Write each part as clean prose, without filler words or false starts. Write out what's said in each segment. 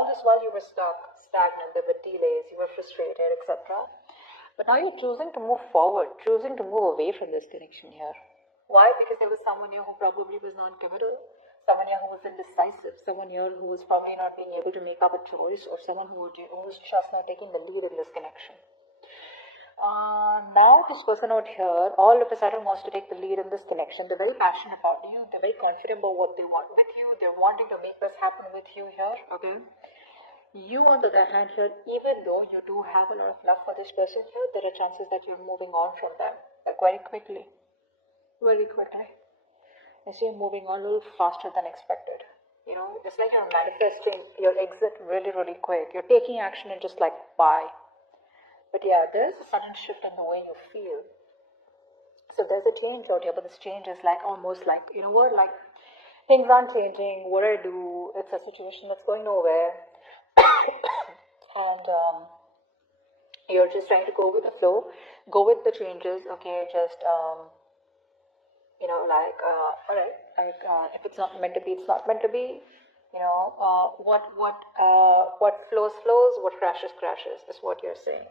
all this while you were stuck, stagnant, there were delays, you were frustrated, etc. But now you're choosing to move forward, choosing to move away from this connection here. Why? Because there was someone here who probably was non-committal, someone here who was indecisive, someone here who was probably not being able to make up a choice, or someone who was just not taking the lead in this connection. Now this person out here all of a sudden wants to take the lead in this connection. They're very passionate about you, they're very confident about what they want with you, they're wanting to make this happen with you here, okay? You on the other hand here, even though you do have a lot of love for this person here, there are chances that you're moving on from them, like very quickly. I see you moving on a little faster than expected. You know, it's like you're manifesting your exit really, really quick. You're taking action and just like, bye. But yeah, there's a sudden shift in the way you feel. So there's a change out here, but this change is like almost like, you know what, like things aren't changing. What I do, it's a situation that's going nowhere. And you're just trying to go with the flow, go with the changes, okay, just, you know, like, alright, like, if it's not meant to be, it's not meant to be. You know, what flows, what crashes, is what you're saying.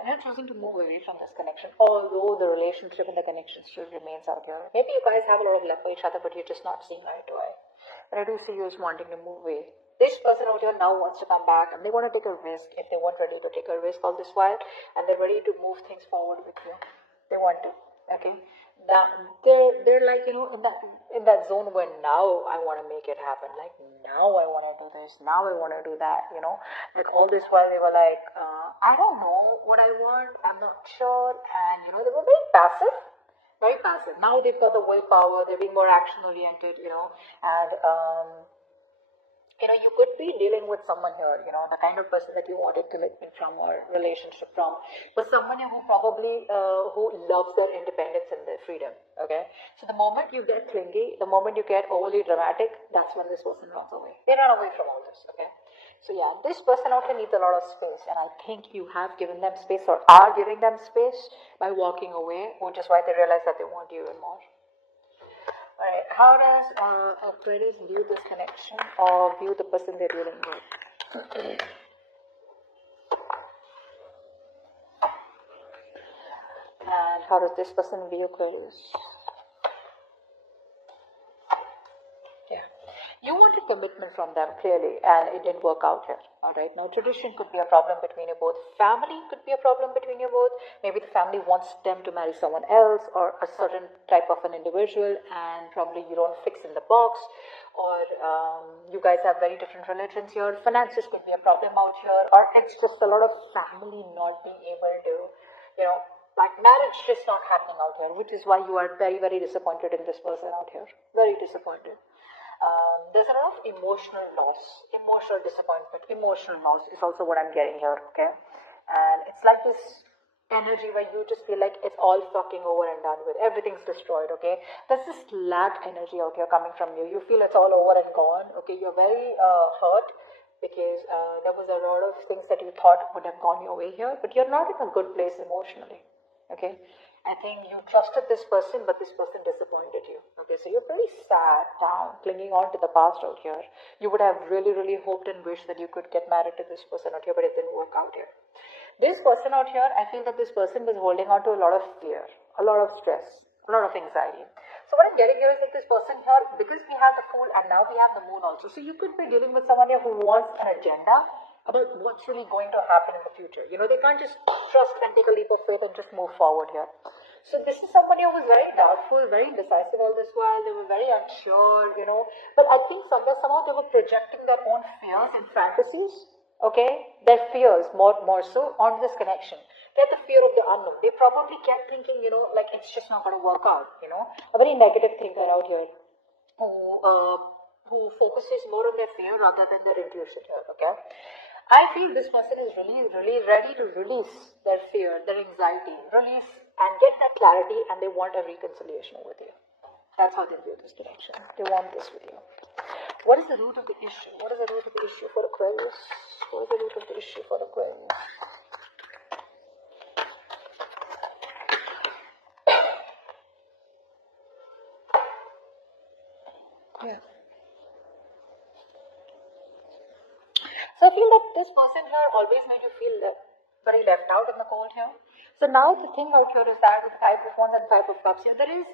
And you're choosing to move away from this connection, although the relationship and the connection still remains out here. Maybe you guys have a lot of love for each other, but you're just not seeing eye to eye. But I do see you as wanting to move away. This person out here now wants to come back, and they want to take a risk if they weren't ready to take a risk all this while, and they're ready to move things forward with you. They want to, okay? Now, they're like, you know, in that zone where now I want to make it happen. Like, now I want to do this. Now I want to do that, you know. Like, all this while they were like, I don't know what I want. I'm not sure. And, you know, they were very passive. Very passive. Now they've got the willpower. They're being more action-oriented, you know. And, you know, you could be dealing with someone here, you know, the kind of person that you wanted commitment from or relationship from, but someone who probably, who loves their independence and their freedom, okay? So the moment you get clingy, the moment you get overly dramatic, that's when this person runs away. They run away from all this, okay? So yeah, this person out here needs a lot of space, and I think you have given them space or are giving them space by walking away, which is why they realize that they want you even more. Alright, how does Aquarius view this connection or view the person they're dealing with? And how does this person view Aquarius? Yeah. You wanted commitment from them, clearly, and it didn't work out here. Alright, now tradition could be a problem between you both. Family could be a problem between you both. Maybe the family wants them to marry someone else or a certain type of an individual, and probably you don't fix in the box. Or you guys have very different religions here. Finances could be a problem out here. Or it's just a lot of family not being able to, you know, like marriage just not happening out here, which is why you are very, very disappointed in this person out here. Very disappointed. There's a lot of emotional loss, emotional disappointment, emotional loss is also what I'm getting here, okay? And it's like this energy where you just feel like it's all fucking over and done with, everything's destroyed, okay? There's this lack energy out here coming from you. You feel it's all over and gone, okay? You're very hurt because there was a lot of things that you thought would have gone your way here, but you're not in a good place emotionally, okay? I think you trusted this person, but this person disappointed you. Okay, so you're pretty sad, down, clinging on to the past out here. You would have really, really hoped and wished that you could get married to this person out here, but it didn't work out here. This person out here, I feel that this person was holding on to a lot of fear, a lot of stress, a lot of anxiety. So what I'm getting here is that this person here, because we have the Fool and now we have the Moon also, so you could be dealing with someone here who wants an agenda about what's really going to happen in the future. You know, they can't just trust and take a leap of faith and just move forward here. So this is somebody who was very doubtful, very indecisive all this while. They were very unsure, you know. But I think somehow they were projecting their own fears and fantasies, okay? Their fears more so onto this connection. They had the fear of the unknown. They probably kept thinking, you know, like it's just not going to work out, you know. A very negative thinker out here who focuses more on their fear rather than their intuition here, okay? I feel this person is really, really ready to release their fear, their anxiety, release and get that clarity, and they want a reconciliation with you. That's how they view this connection. They want this with you. What is the root of the issue? What is the root of the issue for Aquarius? What is the root of the issue for Aquarius? Yeah. So I feel that this person here always made you feel very left out in the cold here. So now the thing out here is that with Five of Wands and Five of Cups here, there is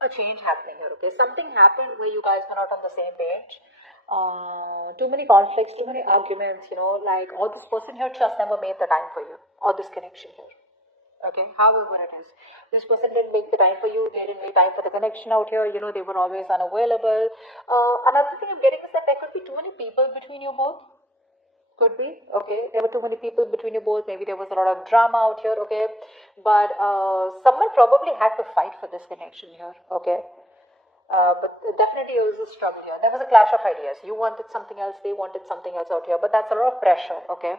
a change happening here, okay? Something happened where you guys were not on the same page. Too many conflicts, too many arguments, like, or this person here just never made the time for you, or this connection here. Okay, however it is, this person didn't make the time for you, they didn't make time for the connection out here, they were always unavailable. Another thing I'm getting is that there could be too many people between you both. Could be, okay, there were too many people between you both, maybe there was a lot of drama out here, okay, but someone probably had to fight for this connection here, okay. But definitely it was a struggle here. There was a clash of ideas. You wanted something else, they wanted something else out here. But that's a lot of pressure, okay?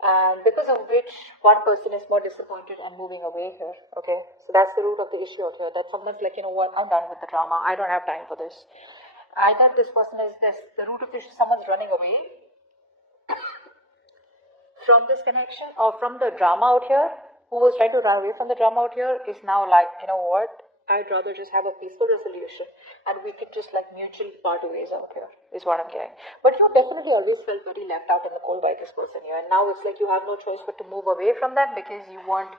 And because of which one person is more disappointed and moving away here, okay? So that's the root of the issue out here. That someone's like, you know what, I'm done with the drama. I don't have time for this. Either this person is the root of the issue, someone's running away from this connection or from the drama out here, who was trying to run away from the drama out here is now like, you know what, I'd rather just have a peaceful resolution and we could just like mutually part ways out here, is what I'm getting. But you definitely always felt very left out in the cold by this person here, and now it's like you have no choice but to move away from them because you want,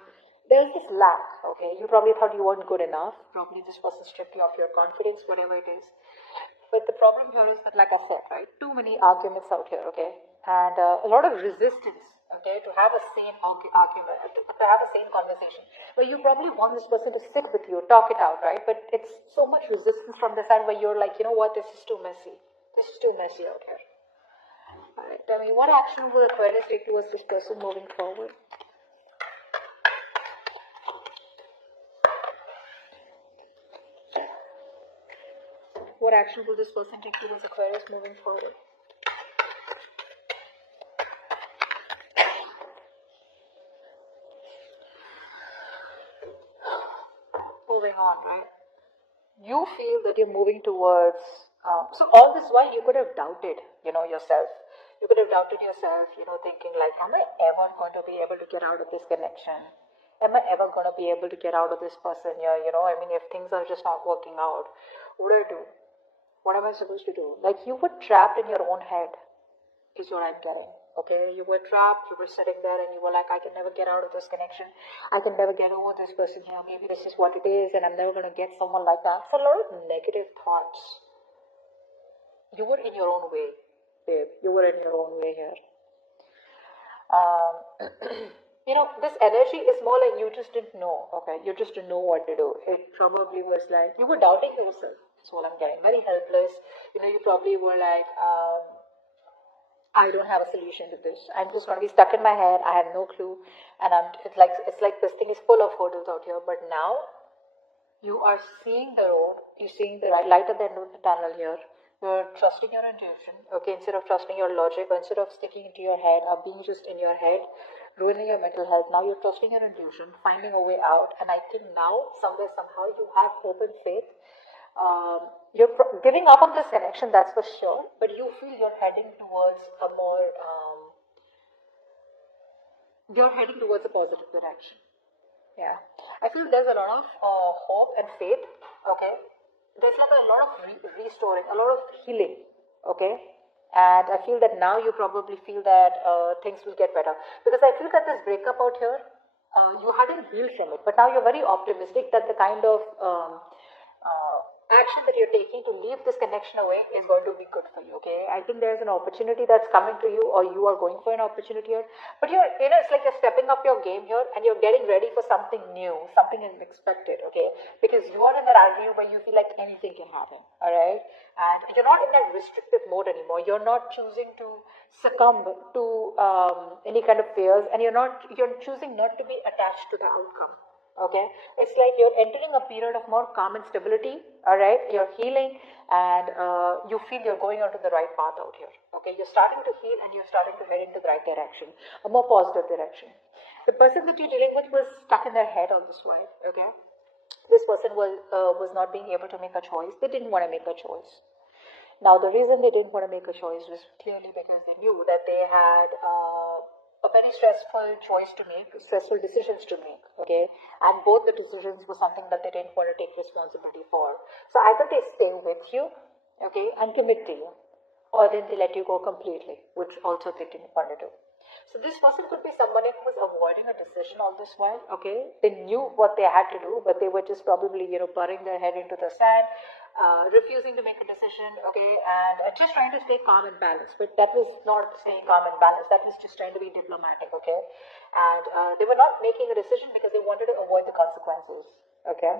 there's this lack, okay? You probably thought you weren't good enough, probably this person stripped you of your confidence, whatever it is. But the problem here is that, like I said, right, too many arguments out here, okay? And a lot of resistance, okay, to have a sane argument, to have a sane conversation. But you probably want this person to sit with you, talk it out, right? But it's so much resistance from the side where you're like, you know what, this is too messy. This is too messy out here. Alright, tell me, what action will Aquarius take towards this person moving forward? What action will this person take towards Aquarius moving forward? Moving on, right? You feel that you're moving towards, so all this while you could have doubted, yourself. You could have doubted yourself, thinking like, am I ever going to be able to get out of this connection? Am I ever going to be able to get out of this person here? If things are just not working out, what do I do? What am I supposed to do? Like, you were trapped in your own head, is what I'm getting. Okay, you were trapped, you were sitting there and you were like, I can never get out of this connection. I can never get over this person here. Maybe this is what it is and I'm never going to get someone like that. So a lot of negative thoughts. You were in your own way, babe. You were in your own way here. This energy is more like you just didn't know, okay? You just didn't know what to do. It probably was like, you were doubting yourself. That's what I'm getting. Very helpless. You probably were like, I don't have a solution to this. I'm just going to be stuck in my head. I have no clue. And it's like this thing is full of hurdles out here. But now, you are seeing the road. You're seeing the light at the end of the tunnel here. You're trusting your intuition, okay? Instead of trusting your logic, or instead of sticking into your head, or being just in your head, ruining your mental health, now you're trusting your intuition, finding a way out. And I think now, somewhere, somehow, you have hope and faith. You're giving up on this connection, that's for sure, but you feel you're heading towards a more, you're heading towards a positive direction. Yeah, I feel there's a lot of hope and faith, okay? There's like a lot of restoring, a lot of healing, okay? And I feel that now you probably feel that things will get better. Because I feel that this breakup out here, you hadn't healed from it, but now you're very optimistic that the kind of action that you're taking to leave this connection away is going to be good for you, okay? I think there's an opportunity that's coming to you, or you are going for an opportunity here. But it's like you're stepping up your game here and you're getting ready for something new, something unexpected, okay? Because you are in that avenue where you feel like anything can happen, all right? And you're not in that restrictive mode anymore. You're not choosing to succumb to any kind of fears, and you're choosing not to be attached to the outcome. Okay, it's like you're entering a period of more calm and stability, all right? You're healing and you feel you're going onto the right path out here. Okay, you're starting to heal and you're starting to head into the right direction, a more positive direction. The person that you're dealing with was stuck in their head all this while, okay? This person was not being able to make a choice. They didn't want to make a choice. Now, the reason they didn't want to make a choice was clearly because they knew that they had a very stressful choice to make, stressful decisions to make, okay? And both the decisions were something that they didn't want to take responsibility for. So either they stay with you, okay, and commit to you, or then they let you go completely, which also they didn't want to do. So this person could be somebody who was avoiding a decision all this while, okay? They knew what they had to do, but they were just probably, burying their head into the sand, refusing to make a decision, okay? And just trying to stay calm and balanced. But that was not staying calm and balanced. That was just trying to be diplomatic, okay? And they were not making a decision because they wanted to avoid the consequences, okay?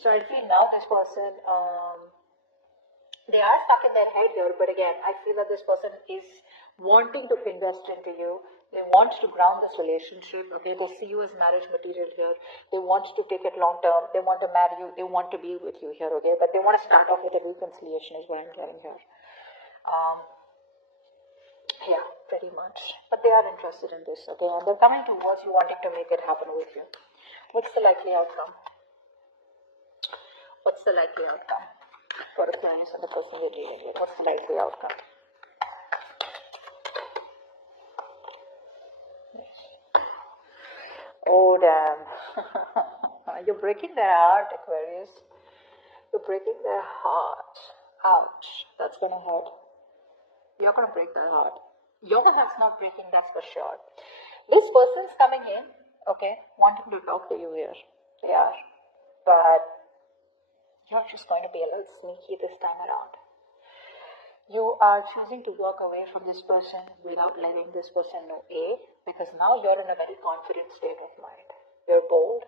So I feel now this person, they are stuck in their head here, but again, I feel that this person is wanting to invest into you. They want to ground this relationship, okay? They see you as marriage material here. They want to take it long term. They want to marry you. They want to be with you here, okay? But they want to start off with a reconciliation is what I'm getting here. Yeah, pretty much. But they are interested in this, okay? And they're coming towards you, wanting to make it happen with you. What's the likely outcome? What's the likely outcome for Aquarius and the person we're dealing with? What's the likely outcome? Oh, damn. You're breaking their heart, Aquarius. You're breaking their heart. Ouch. That's going to hurt. You're going to break their heart. Your heart's not breaking, that's for sure. This person's coming in, okay, wanting to talk to you here. They are. But you're just going to be a little sneaky this time around. You are choosing to walk away from this person without letting this person know, because now you're in a very confident state of mind. You're bold.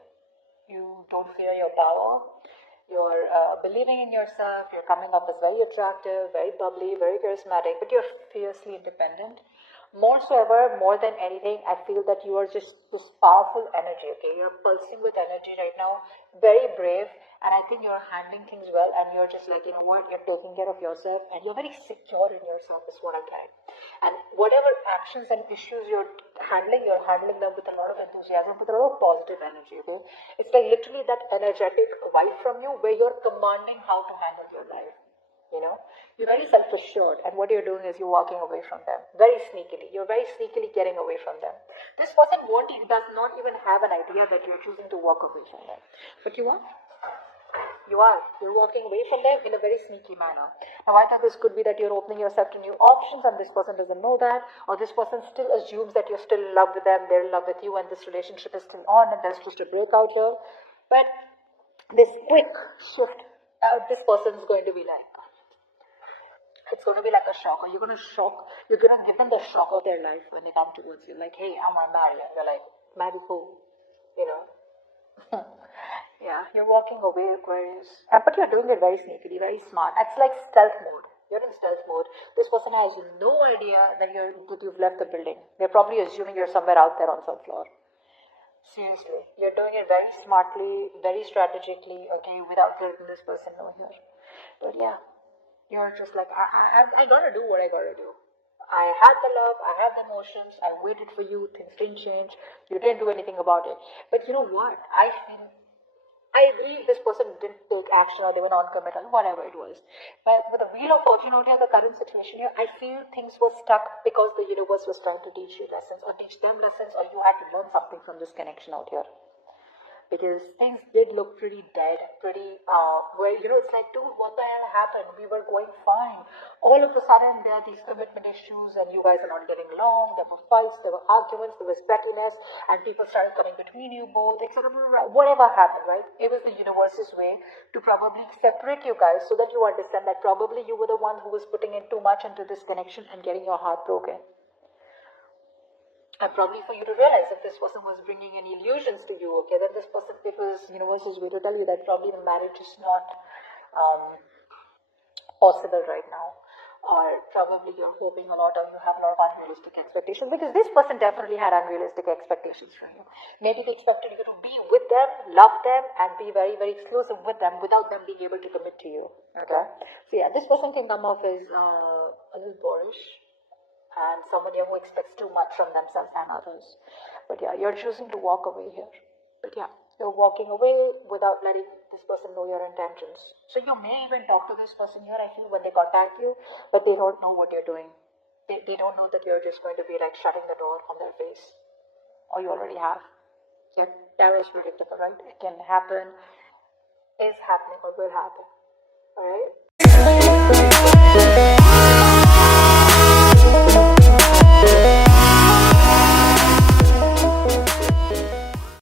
You don't fear your power. You're believing in yourself. You're coming up as very attractive, very bubbly, very charismatic, but you're fiercely independent. More than anything, I feel that you are just this powerful energy, okay? You're pulsing with energy right now, very brave, and I think you're handling things well, and you're just like, you know what, you're taking care of yourself, and you're very secure in yourself is what I'm getting. And whatever actions and issues you're handling them with a lot of enthusiasm, with a lot of positive energy, okay? It's like literally that energetic vibe from you where you're commanding how to handle your life. You're very self-assured, and what you're doing is you're walking away from them very sneakily. You're very sneakily getting away from them. This person does not even have an idea that you're choosing to walk away from them, but you are. You're walking away from them in a very sneaky manner. Now, I thought this could be that you're opening yourself to new options, and this person doesn't know that, or this person still assumes that you're still in love with them, they're in love with you, and this relationship is still on, and there's just a breakout here. But this quick shift, this person is going to be like, it's going to be like a shock, or you're going to give them the shock of their life when they come towards you, like, hey, I want to marry, and they're like, marry who? Yeah, you're walking away, Aquarius. But you're doing it very sneakily, very smart. It's like stealth mode. You're in stealth mode. This person has no idea that you've left the building. They're probably assuming you're somewhere out there on some floor. Seriously, you're doing it very smartly, very strategically, okay, without letting this person know here. But yeah. You're just like, I gotta do what I gotta do. I had the love, I have the emotions, I waited for you, things didn't change, you didn't do anything about it. But you know what? I agree this person didn't take action, or they were non-committal, whatever it was. But with the Wheel of Fortune out here, the current situation here, I feel things were stuck because the universe was trying to teach you lessons, or teach them lessons, or you had to learn something from this connection out here. Because things did look pretty dead, where, it's like, dude, what the hell happened? We were going fine. All of a sudden, there are these commitment issues, and you guys are not getting along. There were fights, there were arguments, there was pettiness, and people started coming between you both, etc. Whatever happened, right? It was the universe's way to probably separate you guys so that you understand that probably you were the one who was putting in too much into this connection and getting your heart broken. And probably for you to realize if this person was bringing any illusions to you, okay, then this person, it was universe's way to tell you that probably the marriage is not possible right now. Or probably you're hoping a lot, or you have a lot of unrealistic expectations, because this person definitely had unrealistic expectations from you. Maybe they expected you to be with them, love them, and be very, very exclusive with them without them being able to commit to you. Okay? So yeah, this person can come off as a little boorish, and someone here who expects too much from themselves and others. But yeah, you're choosing to walk away here. But yeah, you're walking away without letting this person know your intentions. So you may even talk to this person here, I feel, when they contact you, but they don't know what you're doing. They don't know that you're just going to be like shutting the door on their face. Or you already have. Yeah, that is predictable, right? It can happen, is happening, or will happen. Alright?